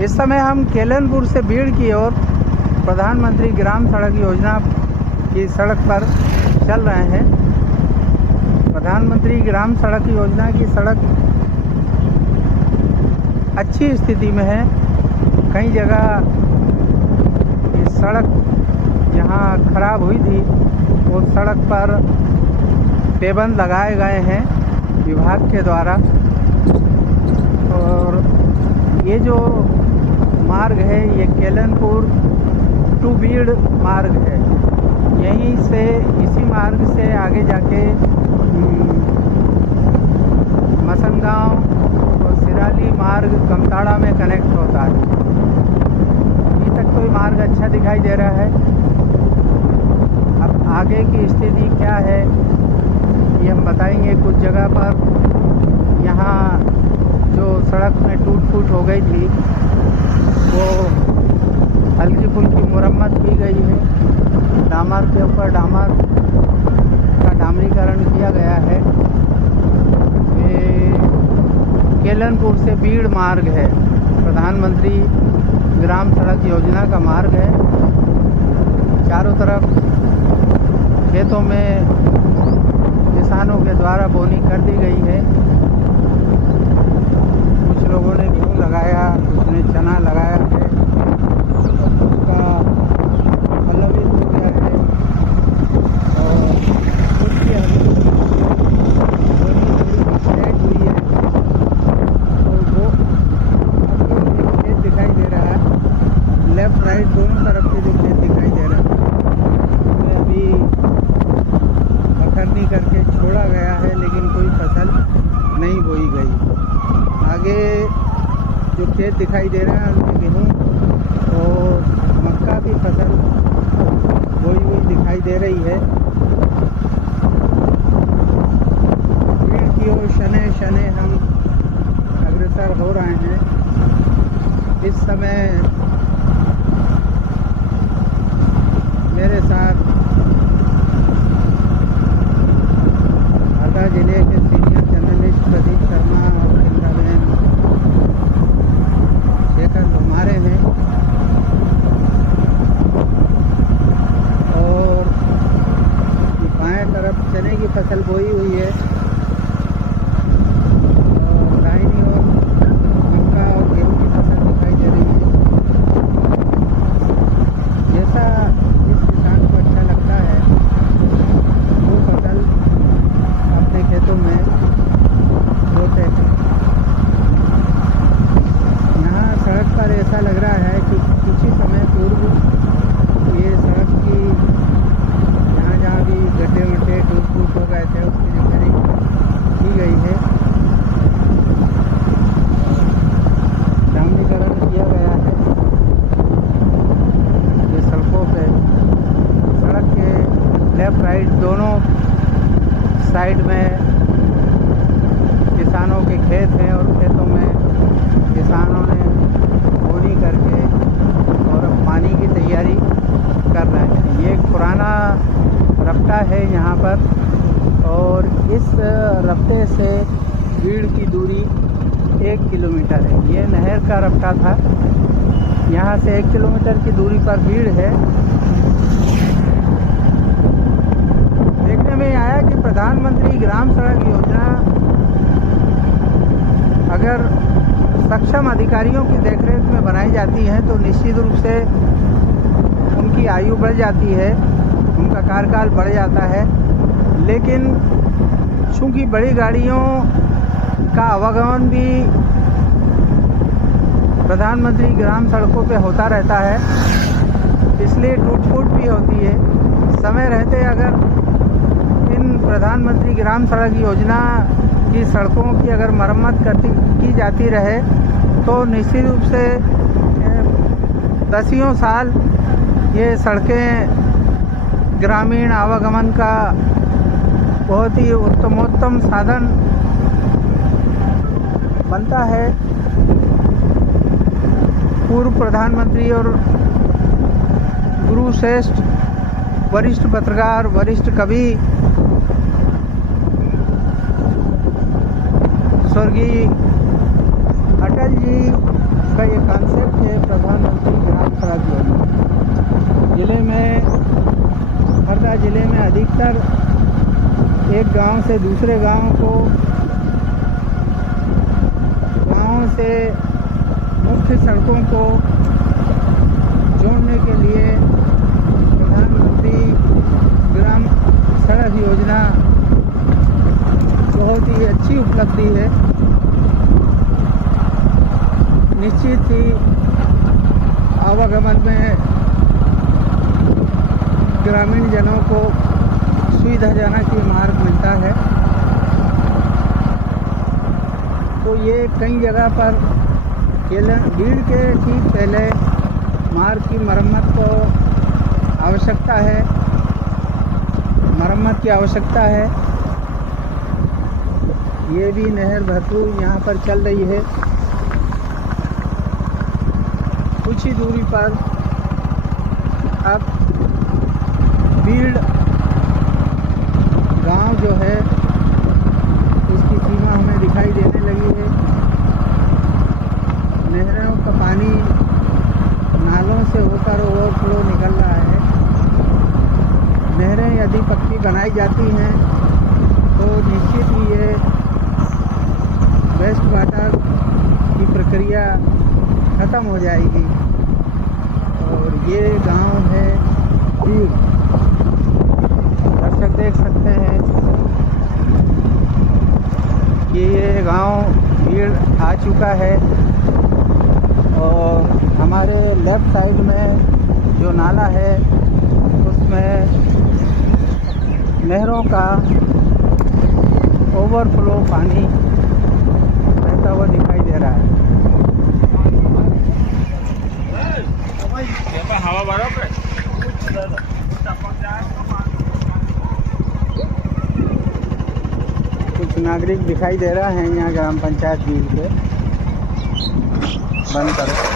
इस समय हम केलनपुर से बीड़ की ओर प्रधानमंत्री ग्राम सड़क योजना की सड़क पर चल रहे हैं। प्रधानमंत्री ग्राम सड़क योजना की सड़क अच्छी स्थिति में है। कई जगह ये सड़क जहाँ खराब हुई थी वो सड़क पर पेबंद लगाए गए हैं विभाग के द्वारा। और ये जो मार्ग है ये केलनपुर टू बीड़ मार्ग है। यहीं से इसी मार्ग से आगे जाके मसनगांव और सिराली मार्ग कमताड़ा में कनेक्ट होता है। अभी तक तो ये मार्ग अच्छा दिखाई दे रहा है। अब आगे की स्थिति क्या है ये हम बताएंगे। कुछ जगह पर यहाँ जो सड़क में टूट फूट हो गई थी वो हल्की फुल्की मुरम्मत की गई है। डामर के ऊपर डामर का डामरीकरण किया गया है। ये केलनपुर से बीड़ मार्ग है, प्रधानमंत्री ग्राम सड़क योजना का मार्ग है। चारों तरफ खेतों में किसानों के द्वारा बोनी कर दी गई है। कुछ लोगों ने गेहूँ लगाया, कुछ ने चना लगाया है, उसका पल्लवित हो गया है। और उसकी सेट हुई है। और वो आपको खेत दिखाई दे रहा है, लेफ्ट राइट दोनों तरफ से जो खेत दिखाई दे रहा है उसमें अभी पथरनी करके छोड़ा गया है, लेकिन कोई फसल नहीं बोई गई। आगे जो खेत दिखाई दे रहा है उनमें गेहूँ और मक्का की फसल बोई हुई दिखाई दे रही है। बीड़ की ओर शने शने हम अग्रसर हो रहे हैं। इस समय मेरे साथ हरदा जिले के सीनियर जर्नलिस्ट प्रदीप शर्मा और इंद्राबेन शेखर हमारे हैं। और बाएं तरफ चने की फसल बोई हुई है और दाहिनी ओर मक्का और गेहूँ की फसल दिखाई दे रही है। जैसा जिस किसान को अच्छा लगता है वो फसल अपने खेतों में बोते हैं। यहाँ सड़क पर ऐसा लग रहा है कि कुछ ही समय पूर्व ये सड़क की जहाँ भी गड्ढे वड्ढे टूट फूट हो गए थे उसकी रिपेयरिंग की गई है, डामरीकरण किया गया है। ये सड़कों पे सड़क के लेफ्ट राइट दोनों साइड में किसानों के खेत हैं और खेतों में किसानों ने बोनी करके और अब पानी की तैयारी कर रहे हैं। ये एक पुराना रफ्ता है यहाँ पर और इस रफ्ते से बीड़ की दूरी 1 किलोमीटर है। ये नहर का रफ्ता था। यहाँ से 1 किलोमीटर की दूरी पर बीड़ है। देखने में आया कि प्रधानमंत्री ग्राम सड़क योजना अगर सक्षम अधिकारियों की देखरेख में बनाई जाती है तो निश्चित रूप से उनकी आयु बढ़ जाती है, उनका कार्यकाल बढ़ जाता है। लेकिन चूँकि बड़ी गाड़ियों का आवागमन भी प्रधानमंत्री ग्राम सड़कों पे होता रहता है, इसलिए टूट फूट भी होती है। समय रहते अगर इन प्रधानमंत्री ग्राम सड़क योजना की सड़कों की अगर मरम्मत की जाती रहे तो निश्चित रूप से दसियों साल ये सड़कें ग्रामीण आवागमन का बहुत ही उत्तमोत्तम साधन बनता है। पूर्व प्रधानमंत्री और गुरु श्रेष्ठ वरिष्ठ पत्रकार, वरिष्ठ कवि स्वर्गीय अटल जी का ये कॉन्सेप्ट है प्रधानमंत्री ग्राम सड़क योजना। ज़िले में, हरदा ज़िले में अधिकतर एक गांव से दूसरे गांव को, गांव से मुख्य सड़कों को जोड़ने के लिए प्रधानमंत्री ग्राम सड़क योजना बहुत ही अच्छी उपलब्धि है। निश्चित ही आवागमन में ग्रामीण जनों को सुविधाजनक ही मार्ग मिलता है। तो ये कई जगह पर भीड़ के ठीक पहले मार्ग की मरम्मत की आवश्यकता है। ये भी नहर भरपूर यहाँ पर चल रही है। कुछ ही दूरी पर अब बीड़ गांव जो है उसकी सीमा हमें दिखाई देने लगी है। नहरों का पानी नालों से होकर ओवरफ्लो निकल रहा है। नहरें यदि पक्की बनाई जाती हैं तो निश्चित ही ये वेस्ट वाटर की प्रक्रिया ख़त्म हो जाएगी। और ये गांव है बीड़, दर्शक देख सकते हैं कि ये गांव बीड़ आ चुका है। और हमारे लेफ़्ट साइड में जो नाला है उसमें नहरों का ओवरफ्लो पानी बहता हुआ दिखाई दे रहा है। कुछ नागरिक दिखाई दे रहा है यहाँ ग्राम पंचायत बीड़ के। बंद करो।